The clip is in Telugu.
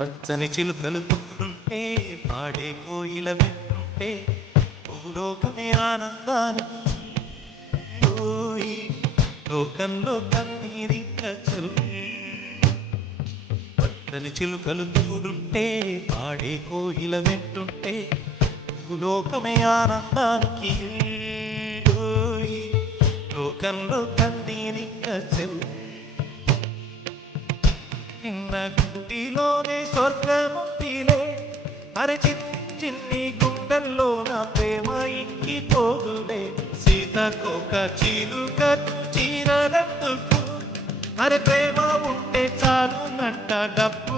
పచ్చని చిలుకలు పుట్టుంటే పాడే కోయిల వింటుంటే భూలోకమే ఆనందానికి పోయి లోకంలో కన్నీరి కచ్చలు. పచ్చని చిలుకలు పుట్టుంటే పాడే కోయిల వింటుంటే భూలోకమే ఆనందానికి పోయి లోకంలో కన్నీరి కచ్చలు. నిన్న గుడిలోనే స్వర్గముందిలే అరే చిన్ని గుండెల్లో నా ప్రేమ ఇంకిపోదులే. సీతకొక చిలుకకు చీరలందుకు అరే ప్రేమ ఉంటే చాలు నంట డబ్బు